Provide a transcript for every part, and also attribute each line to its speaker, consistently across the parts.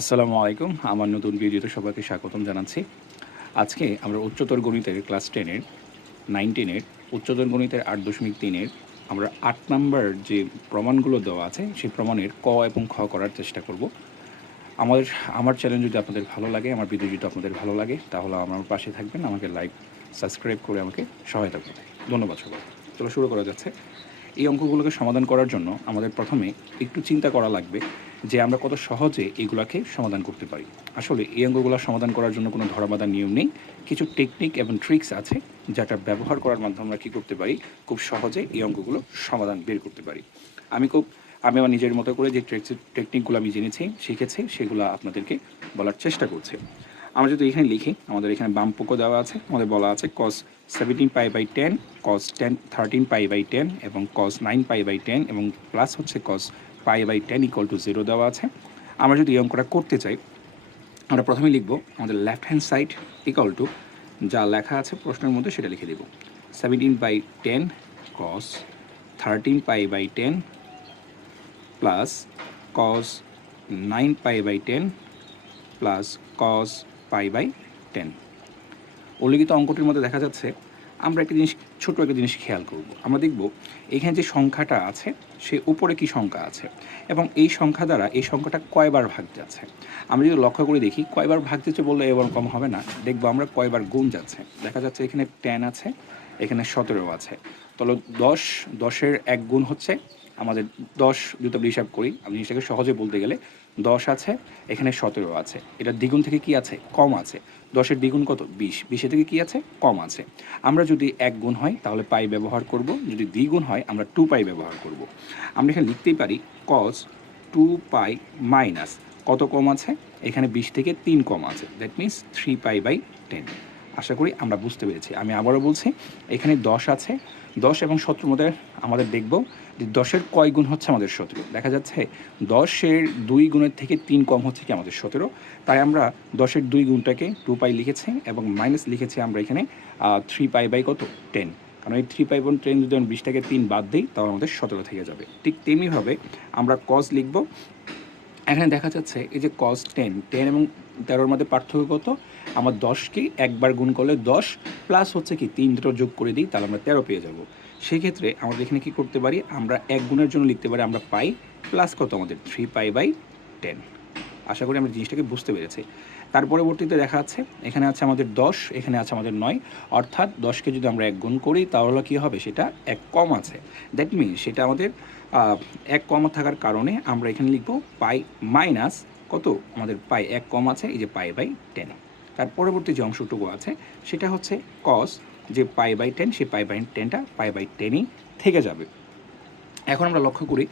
Speaker 1: আসসালামু আলাইকুম। আমার নতুন ভিডিওতে সবাইকে স্বাগতম জানাচ্ছি। আজকে আমরা উচ্চতর গণিতের ক্লাস টেনের নাইন টেনের, উচ্চতর গণিতের আট দশমিক তিনের আমরা আট নাম্বার যে প্রমাণগুলো দেওয়া আছে, সেই প্রমাণের ক এবং খ করার চেষ্টা করব। আমাদের, আমার চ্যানেল যদি আপনাদের ভালো লাগে, আমার ভিডিও যদি আপনাদের ভালো লাগে, তাহলে আমার পাশে থাকবেন, আমাকে লাইক সাবস্ক্রাইব করে আমাকে সহায়তা করবেন। ধন্যবাদ সবাই চলো শুরু করা যাচ্ছে। এই অঙ্কগুলোকে সমাধান করার জন্য আমাদের প্রথমে একটু চিন্তা করা লাগবে। যে আমরা কত সহজে এগুলাকে সমাধান করতে পারি। আসলে এই অঙ্গগুলো সমাধান করার জন্য কোনো ধরাবাধা নিয়ম নেই। কিছু টেকনিক এবং ট্রিক্স আছে যেটা ব্যবহার করার মাধ্যমে আমরা কী করতে পারি, খুব সহজে এই অঙ্কগুলো সমাধান বের করতে পারি। আমি খুব, আমি আমার নিজের মতো করে যে টেকনিকগুলো আমি জেনেছি, শিখেছি, সেগুলো আপনাদেরকে বলার চেষ্টা করছি। আমরা যদি এখানে লিখি, আমাদের এখানে বাম পোকো দেওয়া আছে, আমাদের বলা আছে cos seventeen pi by ten cos ten thirteen pi by ten এবং cos nine pi by ten এবং প্লাস হচ্ছে cos pi by ten equal to zero দেওয়া আছে। আমরা যদি এই অঙ্কটা করতে চাই, আমরা প্রথমে লিখব আমাদের left hand side equal to যা লেখা আছে প্রশ্নের মধ্যে সেটা লিখে দেব। Seventeen by ten cos thirteen pi by ten plus cos nine pi by ten plus cos pi by ten উল্লিখিত অঙ্কটির মধ্যে দেখা যাচ্ছে আমরা একটা জিনিস ছোট একটা জিনিস খেয়াল করব। আমরা দেখব এখানে যে সংখ্যাটা আছে, সে উপরে কি সংখ্যা আছে? এবং এই সংখ্যা দ্বারা এই সংখ্যাটা কয়বার ভাগ যাচ্ছে? আমরা যদি লক্ষ্য করে দেখি, কয়বার ভাগ যাচ্ছে বললে এবার কম হবে না। দেখব আমরা কয়বার গুণ যাচ্ছে। দেখা যাচ্ছে এখানে টেন আছে, এখানে সতেরো আছে। তাহলে দশ, দশের এক গুণ হচ্ছে, আমাদের দশ যদি আমরা হিসাব করি। আমি জিনিসটাকে সহজে বলতে গেলে দশ আছে, এখানে সতেরো আছে। এটা দ্বিগুণ থেকে কি আছে? কম আছে। দশের দ্বিগুণ কত? বিশ। বিশে থেকে কি আছে? কম আছে। আমরা যদি এক গুণ হয়, তাহলে পাই ব্যবহার করব। যদি দ্বিগুণ হয়, আমরা টু পাই ব্যবহার করব। আমরা এখানে লিখতেই পারি কস টু পাই মাইনাস কত কম আছে? এখানে বিশ থেকে তিন কম আছে। That means three pi by ten আশা করি আমরা বুঝতে পেরেছি। আমি আবারও বলছি, এখানে দশ আছে দশ এবং সতেরোর মধ্যে আমাদের দেখব যে দশের কয় গুণ হচ্ছে আমাদের সতেরো। দেখা যাচ্ছে দশের দুই গুণের থেকে তিন কম হচ্ছে কি আমাদের সতেরো। তাই আমরা দশের দুই গুণটাকে টু পাই লিখেছি এবং মাইনাস লিখেছি আমরা এখানে থ্রি পাই বাই কত? টেন কারণ এই থ্রি পাই বোন টেন যদি আমি বিশটাকে তিন বাদ দিই, তাহলে আমাদের সতেরো থেকে যাবে। ঠিক তেমনিভাবে আমরা কজ লিখব। এখানে দেখা যাচ্ছে এই যে কজ টেন টেন এবং তেরোর মধ্যে পার্থক্য কত? আমার দশকে একবার গুণ করলে দশ প্লাস হচ্ছে কি তিন, দুটো যোগ করে দিই, তাহলে আমরা তেরো পেয়ে যাব। সেই ক্ষেত্রে আমাদের এখানে কি করতে পারি? আমরা এক গুণের জন্য লিখতে পারি আমরা পাই প্লাস কত আমাদের? থ্রি পাই বাই টেন আশা করি আমরা জিনিসটাকে বুঝতে পেরেছি। তার পরবর্তীতে দেখা যাচ্ছে, এখানে আছে আমাদের দশ, এখানে আছে আমাদের নয়। অর্থাৎ দশকে যদি আমরা এক গুণ করি, তাহলে কী হবে? সেটা এক কম আছে। দ্যাট মিন সেটা আমাদের এক কম থাকার কারণে আমরা এখানে লিখব পাই মাইনাস কত? আমাদের পাই এক কম আছে, এই যে পাই বাই টেন তার পরবর্তী যে অংশটুকু আছে, সেটা হচ্ছে কস যে পাই বাই টেন সেই পাই বাই টেনটা পাই বাই টেনই থেকে যাবে। এখন আমরা লক্ষ্য করি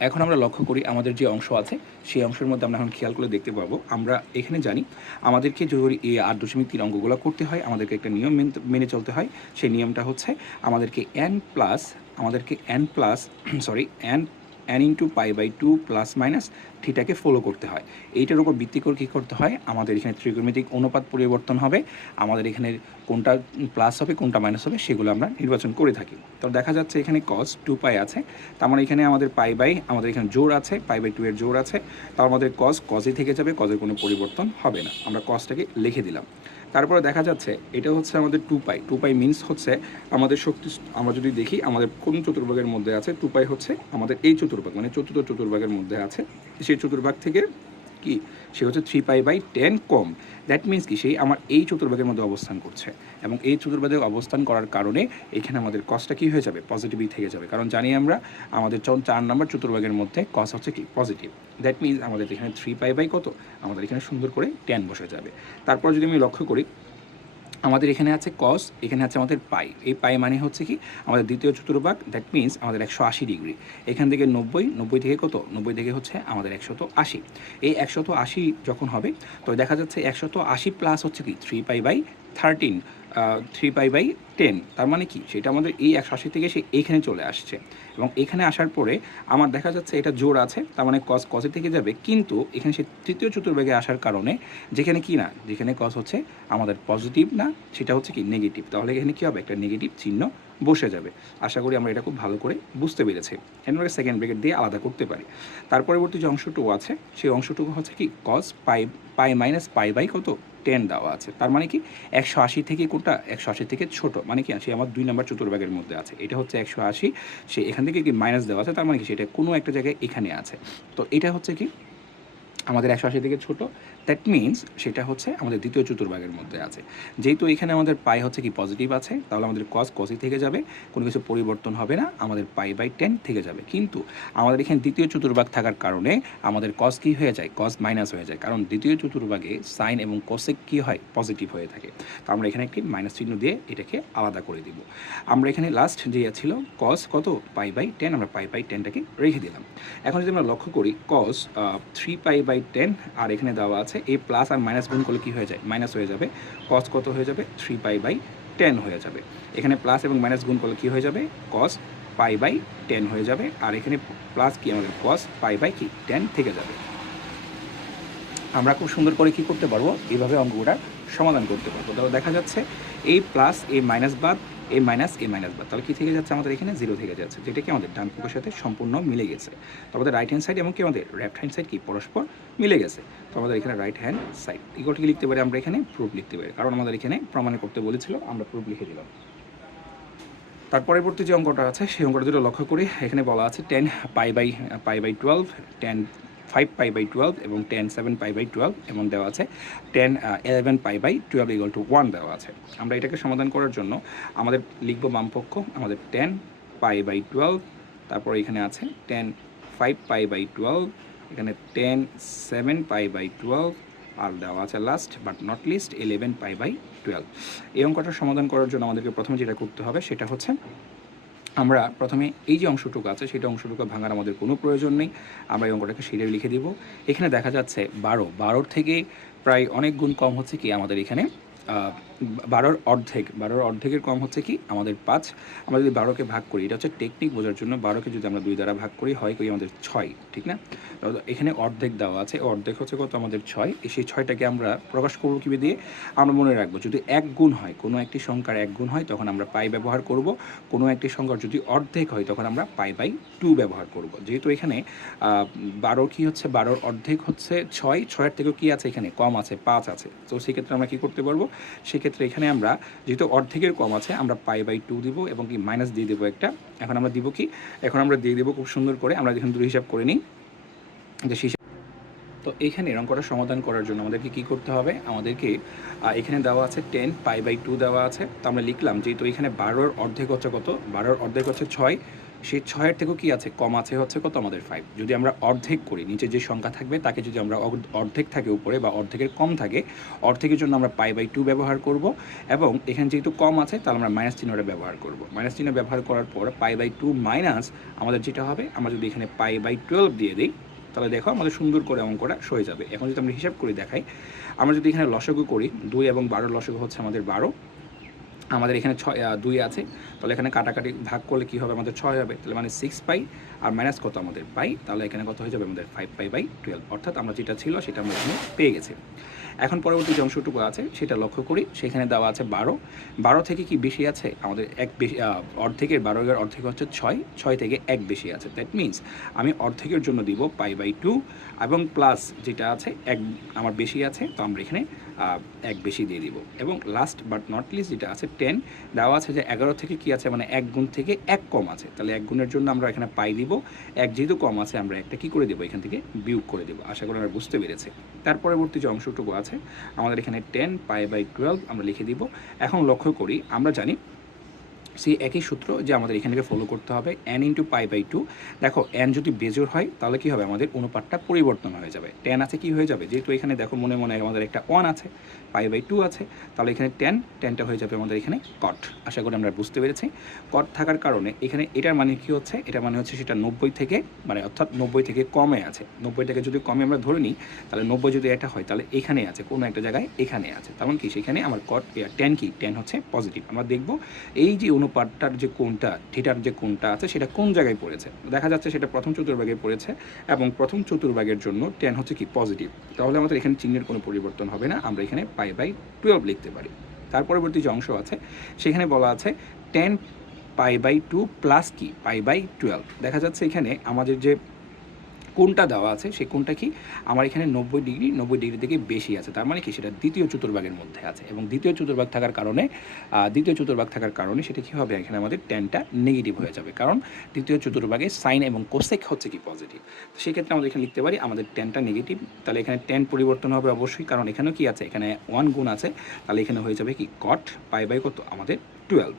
Speaker 1: এখন আমরা লক্ষ্য করি আমাদের যে অংশ আছে, সেই অংশের মধ্যে আমরা এখন খেয়াল করে দেখতে পাবো, আমরা এখানে জানি আমাদেরকে যদি এই আট দশমিক তিন অঙ্কগুলো করতে হয়, আমাদেরকে একটা নিয়ম মেন- চলতে হয়, সেই নিয়মটা হচ্ছে আমাদেরকে এন প্লাস আমাদেরকে n plus sorry n n into pi by two plus minus থিটাকে follow করতে হয়। এইটার উপর ভিত্তি করে কী করতে হয়? আমাদের এখানে ত্রিকোণমিতিক অনুপাত পরিবর্তন হবে। আমাদের এখানে কোনটা প্লাস হবে, কোনটা মাইনাস হবে, সেগুলো আমরা নির্বাচন করে থাকি। তো দেখা যাচ্ছে এখানে কস টু পাই আছে। তার মানে এখানে আমাদের পাই বাই আমাদের এখানে জোর আছে পাই বাই টু এর জোর আছে। তার আমাদের কস কজই থেকে যাবে কজের কোনো পরিবর্তন হবে না। আমরা কসটাকে লিখে দিলাম। তারপরে দেখা যাচ্ছে এটা হচ্ছে আমাদের two pi two pi means হচ্ছে আমাদের শক্তি, আমরা যদি দেখি আমাদের কোন চতুর্ভাগের মধ্যে আছে টু পাই হচ্ছে আমাদের এই চতুর্ভাগ মানে চতুর্থ চতুর্ভাগের মধ্যে আছে, সেই চতুর্ভাগ থেকে কি? সে হচ্ছে থ্রি পাই বাই টেন কম। দ্যাট মিনস কি? সেই আমার এই চতুর্ভাগের মধ্যে অবস্থান করছে। এবং এই চতুর্ভাগে অবস্থান করার কারণে এখানে আমাদের কসটা কি হয়ে যাবে? পজিটিভই থেকে যাবে। কারণ জানি আমরা আমাদের চার নম্বর চতুর্ভাগের মধ্যে কস হচ্ছে কি? পজিটিভ দ্যাট মিনস আমাদের এখানে থ্রি পাই বাই কত? আমাদের এখানে সুন্দর করে টেন বসে যাবে। তারপর যদি আমি লক্ষ্য করি আমাদের এখানে আছে কস এখানে আছে আমাদের পাই এই পাই মানে হচ্ছে কি? আমাদের দ্বিতীয় চতুর্ভাগ দ্যাট মিন্স আমাদের একশো আশি ডিগ্রি। এখান থেকে নব্বই নব্বই থেকে কত? নব্বই থেকে হচ্ছে আমাদের একশত আশি। এই একশত আশি যখন হবে, তো দেখা যাচ্ছে একশত আশি প্লাস হচ্ছে কি? Three pi by thirteen three pi by ten তার মানে কি? সেটা আমাদের এই একশো আশি থেকে সে এইখানে চলে আসছে। এবং এখানে আসার পরে আমার দেখা যাচ্ছে এটা জোর আছে, তার মানে কস কসে থেকে যাবে। কিন্তু এখানে সে তৃতীয় চতুর্ভাগে আসার কারণে যেখানে কি না, যেখানে কস হচ্ছে আমাদের পজিটিভ না, সেটা হচ্ছে কি নেগেটিভ তাহলে এখানে কি হবে? একটা নেগেটিভ চিহ্ন বসে যাবে। আশা করি আমরা এটা খুব ভালো করে বুঝতে পেরেছি। এরপরে সেকেন্ড ব্রেকেট দিয়ে আলাদা করতে পারি। তার পরবর্তী যে অংশটুকু আছে, সেই অংশটুকু হচ্ছে কি cos pi pi minus pi by কত? টেন দেওয়া আছে। তার মানে কি একশো আশি থেকে কোনটা একশো আশি থেকে ছোট মানে কি সে আমার দুই নম্বর চতুর্ভাগের মধ্যে আছে। এটা হচ্ছে একশো আশি, সে এখান থেকে কি মাইনাস দেওয়া আছে? তার মানে কি সেটা কোনো একটা জায়গায় এখানে আছে। তো এটা হচ্ছে কি আমাদের একশো আশি থেকে ছোটো। দ্যাট মিনস সেটা হচ্ছে আমাদের দ্বিতীয় চতুর্ভাগের মধ্যে আছে। যেহেতু এখানে আমাদের পাই হচ্ছে কি পজিটিভ আছে, তাহলে আমাদের কস কসই থেকে যাবে। কোনো কিছু পরিবর্তন হবে না, আমাদের পাই বাই টেন থেকে যাবে। কিন্তু আমাদের এখানে দ্বিতীয় চতুর্ভাগ থাকার কারণে আমাদের কস কি হয়ে যায়? কস মাইনাস হয়ে যায়। কারণ দ্বিতীয় চতুর্ভাগে সাইন এবং কোসেক কি হয়? পজিটিভ হয়ে থাকে। তো আমরা এখানে একটি মাইনাস চিহ্ন দিয়ে এটাকে আলাদা করে দিব। আমরা এখানে লাস্ট যে ছিল কস কত? পাই বাই টেন আমরা পাই বাই টেনটাকে রেখে দিলাম। এখন যদি আমরা লক্ষ্য করি cos three pi by ten আর এখানে দেওয়া আছে এই প্লাস আর মাইনাস গুণ করলে কী হয়ে যায়? মাইনাস হয়ে যাবে। কস কত হয়ে যাবে? থ্রি পাই বাই টেন হয়ে যাবে। এখানে প্লাস এবং মাইনাস গুণ করলে কী হয়ে যাবে? কস পাই বাই টেন হয়ে যাবে। আর এখানে প্লাস কি আমাদের? কস পাই বাই কি? টেন থেকে যাবে। আমরা খুব সুন্দর করে কি করতে পারব? এইভাবে অঙ্কটা সমাধান করতে পারব। তাহলে দেখা যাচ্ছে এই প্লাস এই মাইনাস বাদ এ মাইনাস এ মাইনাস বাদ তাহলে কী থেকে যাচ্ছে আমাদের এখানে? জিরো থেকে যাচ্ছে। যেটা কি আমাদের ডান পক্ষের সাথে সম্পূর্ণ মিলে গেছে। তো আমাদের রাইট হ্যান্ড সাইড এবং কি আমাদের লেফট হ্যান্ড সাইড কি? পরস্পর মিলে গেছে। তো আমাদের এখানে রাইট হ্যান্ড সাইড ইকোটিকে লিখতে পারি আমরা এখানে প্রুফ লিখতে পারি। কারণ আমাদের এখানে প্রমাণ করতে বলেছিল, আমরা প্রুফ লিখে দিলাম। তার পরবর্তী যে অঙ্কটা আছে, সেই অঙ্কটা যেটা লক্ষ্য করি। এখানে বলা আছে tan pi by pi by twelve tan five pi by twelve এবং tan seven pi by twelve এমন দেওয়া আছে। Tan eleven pi by twelve equal to one দেওয়া আছে। আমরা এটাকে সমাধান করার জন্য আমাদের লিখব বামপক্ষ, আমাদের টেন পাই বাই টুয়েলভ তারপর এখানে আছে tan five pi by twelve এখানে tan seven pi by twelve আর দেওয়া আছে last but not least eleven pi by twelve এই অঙ্কটা সমাধান করার জন্য আমাদেরকে প্রথমে যেটা করতে হবে সেটা হচ্ছে আমরা প্রথমে এই যে অংশটুকু আছে, সেটা অংশটুকু ভাঙার আমাদের কোনো প্রয়োজন নেই। আমরা এই অঙ্কটাকে সেটাই লিখে দিব। এখানে দেখা যাচ্ছে বারো। বারোর থেকে প্রায় অনেক গুণ কম হচ্ছে কি আমাদের এখানে বারোর অর্ধেক, বারোর অর্ধেকের কম হচ্ছে কি? আমাদের পাঁচ। আমরা যদি বারোকে ভাগ করি, এটা হচ্ছে টেকনিক বোঝার জন্য বারোকে যদি আমরা দুই দ্বারা ভাগ করি, হয় করি আমাদের ছয়, ঠিক না? এখানে অর্ধেক দেওয়া আছে, অর্ধেক হচ্ছে কত? আমাদের ছয়। এই সেই ছয়টাকে আমরা প্রকাশ করব কী দিয়ে? আমরা মনে রাখব, যদি এক গুণ হয়, কোনো একটি সংখ্যার এক গুণ হয়, তখন আমরা পাই ব্যবহার করব। কোনো একটি সংখ্যার যদি অর্ধেক হয়, তখন আমরা পাই বাই টু ব্যবহার করব। যেহেতু এখানে বারো কি হচ্ছে? বারোর অর্ধেক হচ্ছে ছয়। ছয়ের থেকেও কি আছে এখানে? কম আছে, পাঁচ আছে। তো সেক্ষেত্রে আমরা কি করতে পারব? সেক্ষেত্রে এখানে আমরা যেহেতু অর্ধেকের কম আছে, আমরা পাই বাই টু দিব এবং কি মাইনাস দিয়ে দেবো একটা। এখন আমরা দিব কি? এখন আমরা দিয়ে দেবো খুব সুন্দর করে, আমরা যখন দুই হিসাব করে নিই। যে তো এইখানে অঙ্কটা সমাধান করার জন্য আমাদেরকে কি করতে হবে? আমাদেরকে এখানে দেওয়া আছে টেন পাই বাই টু দেওয়া আছে। তো আমরা লিখলাম যেহেতু এখানে বারোর অর্ধেক হচ্ছে কত? বারোর অর্ধেক হচ্ছে ছয়। সেই ছয়ের থেকেও কি আছে? কম আছে হচ্ছে কত আমাদের ফাইভ যদি আমরা অর্ধেক করি, নিচে যে সংখ্যা থাকবে, তাকে যদি আমরা অর্ধেক থাকে উপরে বা অর্ধেকের কম থাকে, অর্ধেকের জন্য আমরা পাই বাই টু ব্যবহার করব এবং এখানে যেহেতু কম আছে, তাহলে আমরা মাইনাস চিহ্নটা ব্যবহার করব। মাইনাস চিহ্ন ব্যবহার করার পর পাই বাই টু মাইনাস আমাদের যেটা হবে, আমরা যদি এখানে পাই বাই টুয়েলভ দিয়ে দিই, তাহলে দেখো আমাদের সুন্দর করে অঙ্কটা সয়ে যাবে। এখন যদি আমরা হিসাব করে দেখাই, আমরা যদি এখানে লসগু করি, দুই এবং বারো লসগু হচ্ছে আমাদের বারো আমাদের এখানে ছয় দুই আছে। তাহলে এখানে কাটাকাটি ভাগ করলে কী হবে? আমাদের ছয় হবে। তাহলে মানে সিক্স পাই আর মাইনাস কত আমাদের? পাই। তাহলে এখানে কত হয়ে যাবে? আমাদের ফাইভ পাই বাই টুয়েলভ অর্থাৎ আমরা যেটা ছিল সেটা আমরা এখানে পেয়ে গেছি। এখন পরবর্তী যে অংশটুকু আছে, সেটা লক্ষ্য করি। সেখানে দেওয়া আছে বারো। বারো থেকে কি বেশি আছে? আমাদের এক বেশি অর্ধেকের, বারো এর অর্ধেক হচ্ছে ছয়। ছয় থেকে এক বেশি আছে। দ্যাট মিনস আমি অর্ধেকের জন্য দিব পাই বাই টু এবং প্লাস যেটা আছে, এক আমার বেশি আছে। তো আমরা এখানে এক বেশি দিয়ে দিব। এবং লাস্ট বাট নট লিস্ট যেটা আছে টেন দেওয়া আছে যে এগারো থেকে কি আছে? মানে এক গুণ থেকে এক কম আছে। তাহলে এক গুণের জন্য আমরা এখানে পাই দিব। এক যেহেতু কম আছে, আমরা একটা কি করে দেবো? এখান থেকে বিয়োগ করে দেবো। আশা করি আমরা বুঝতে পেরেছি তার পরবর্তী যে অংশটুকু আছে, আমাদের এখানে টেন পাই বাই টুয়েলভ আমরা লিখে দিব। এখন লক্ষ্য করি, আমরা জানি সেই একই সূত্র যে আমাদের এখান থেকে ফলো করতে হবে n into pi by two দেখো এন যদি বেজোর হয়, তাহলে কী হবে? আমাদের অনুপাতটা পরিবর্তন হয়ে যাবে। টেন আছে কি হয়ে যাবে? যেহেতু এখানে দেখো মনে মনে আমাদের একটা ওয়ান আছে পাই বাই টু আছে, তাহলে এখানে টেন টেনটা হয়ে যাবে আমাদের এখানে কট আশা করি আমরা বুঝতে পেরেছি। কট থাকার কারণে এখানে এটার মানে কি হচ্ছে? এটা মানে হচ্ছে সেটা নব্বই থেকে মানে অর্থাৎ নব্বই থেকে কমে আছে। নব্বই থেকে যদি কমে আমরা ধরে নিই, তাহলে নব্বই যদি এটা হয়, তাহলে এখানে আছে, কোনো একটা জায়গায় এখানে আছে। তেমন কি? সেখানে আমার কট টেন কি? টেন হচ্ছে পজিটিভ আমরা দেখব এই যে অনুপাতটার যে কোনটা থিটার যে কোনটা আছে, সেটা কোন জায়গায় পড়েছে? দেখা যাচ্ছে সেটা প্রথম চতুর্ভাগে পড়েছে এবং প্রথম চতুর্ভাগের জন্য টেন হচ্ছে কি পজিটিভ তাহলে আমাদের এখানে চিহ্নের কোনো পরিবর্তন হবে না, আমরা এখানে পাই বাই টুয়েলভ লিখতে পারি। তার পরবর্তী যে অংশ আছে, সেখানে বলা আছে tan pi by two plus কি? পাই বাই টুয়েলভ দেখা যাচ্ছে এখানে আমাদের যে কোনটা দেওয়া আছে সেই কোনটা কি? আমার এখানে নব্বই ডিগ্রি নব্বই ডিগ্রি থেকে বেশি আছে, তার মানে কি? সেটা দ্বিতীয় চতুর্ভাগের মধ্যে আছে এবং দ্বিতীয় চতুর্ভাগ থাকার কারণে দ্বিতীয় চতুর্ভাগ থাকার কারণে সেটা কী হবে? এখানে আমাদের টেনটা নেগেটিভ হয়ে যাবে, কারণ দ্বিতীয় চতুর্ভাগে সাইন এবং কোসেক হচ্ছে কি পজিটিভ তো সেক্ষেত্রে আমাদের এখানে লিখতে পারি, আমাদের টেনটা নেগেটিভ তাহলে এখানে টেন পরিবর্তন হবে অবশ্যই, কারণ এখানেও কি আছে? এখানে ওয়ান গুণ আছে, তাহলে এখানে হয়ে যাবে কি? কট পাই বাই কত? আমাদের টুয়েলভ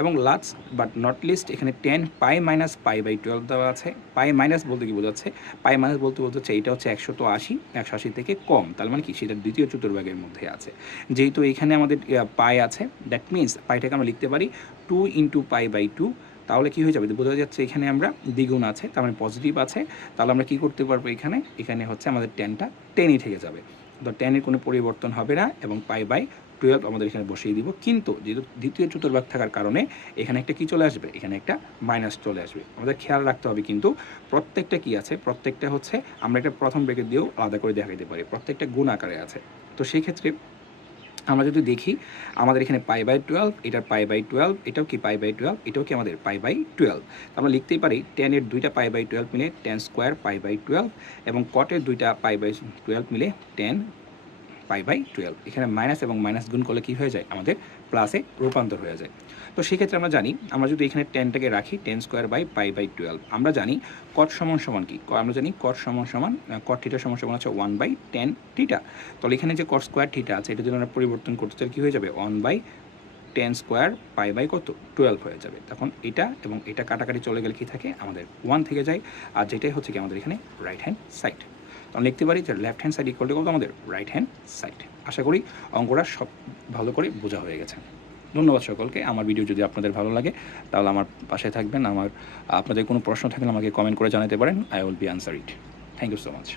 Speaker 1: এবং লাস্ট বাট নট লিস্ট এখানে tan pi minus pi by twelve দেওয়া আছে। পাই মাইনাস বলতে কি বোঝাচ্ছে? পাই মাইনাস বলতে হচ্ছে এটা হচ্ছে একশো তো আশি, একশো আশি থেকে কম। তার মানে কি? সেটা দ্বিতীয় চতুর্ভাগের মধ্যে আছে। যেহেতু এখানে আমাদের পাই আছে দ্যাট মিনস পাইটাকে আমরা লিখতে পারি two into pi by two তাহলে কি হয়ে যাবে? বোঝা যাচ্ছে এখানে আমরা দ্বিগুণ আছে, তার মানে পজিটিভ আছে। তাহলে আমরা কি করতে পারব এখানে? এখানে হচ্ছে আমাদের টেনটা টেনই থেকে যাবে। তো টেনের কোনো পরিবর্তন হবে না এবং পাই বাই টুয়েলভ আমাদের এখানে বসিয়ে দিব। কিন্তু যেহেতু দ্বিতীয় চতুর্ভাগ থাকার কারণে এখানে একটা কি চলে আসবে? এখানে একটা মাইনাস চলে আসবে। আমাদের খেয়াল রাখতে হবে কিন্তু প্রত্যেকটা কি আছে? প্রত্যেকটা হচ্ছে আমরা একটা প্রথম ব্রেকেট দিয়েও আলাদা করে দেখাতে পারি। প্রত্যেকটা গুণ আকারে আছে। তো সেই ক্ষেত্রে আমরা যদি দেখি, আমাদের এখানে পাই বাই টুয়েলভ এটার পাই বাই টুয়েলভ এটাও কি পাই বাই টুয়েলভ এটাও কি আমাদের পাই বাই টুয়েলভ আমরা লিখতেই পারি টেনের দুইটা পাই বাই টুয়েলভ মিলে tan square pi by twelve এবং কটের দুইটা পাই বাই টুয়েলভ মিলে টেন পাই বাই টুয়েলভ। এখানে মাইনাস এবং মাইনাস গুণ করলে কী হয়ে যায়? আমাদের প্লাসে রূপান্তর হয়ে যায়। তো সেক্ষেত্রে আমরা জানি, আমরা যদি এখানে টেনটাকে রাখি tan square by pi by twelve আমরা জানি কট সমান সমান কি? আমরা জানি কট সমান সমান কট থিটা সমান সমান হচ্ছে ওয়ান বাই টেন থিটা তাহলে এখানে যে কট স্কোয়ার থিটা আছে এটা যদি আমরা পরিবর্তন করতে চাই, কী হয়ে যাবে? One by tan square pi by কত? টুয়েলভ হয়ে যাবে। তখন এটা এবং এটা কাটাকাটি চলে গেলে কী থাকে? আমাদের ওয়ান থেকে যায়। আর যেটাই হচ্ছে কি আমাদের এখানে রাইট হ্যান্ড সাইড তখন লিখতে পারি যে left hand side equal to কত আমাদের? রাইট হ্যান্ড সাইড আশা করি অঙ্কটা সব ভালো করে বোঝা হয়ে গেছে। ধন্যবাদ সকলকে। আমার ভিডিও যদি আপনাদের ভালো লাগে, তাহলে আমার পাশে থাকবেন। আমার, আপনাদের কোনো প্রশ্ন থাকলে আমাকে কমেন্ট করে জানাতে পারেন। I will be answer it thank you so much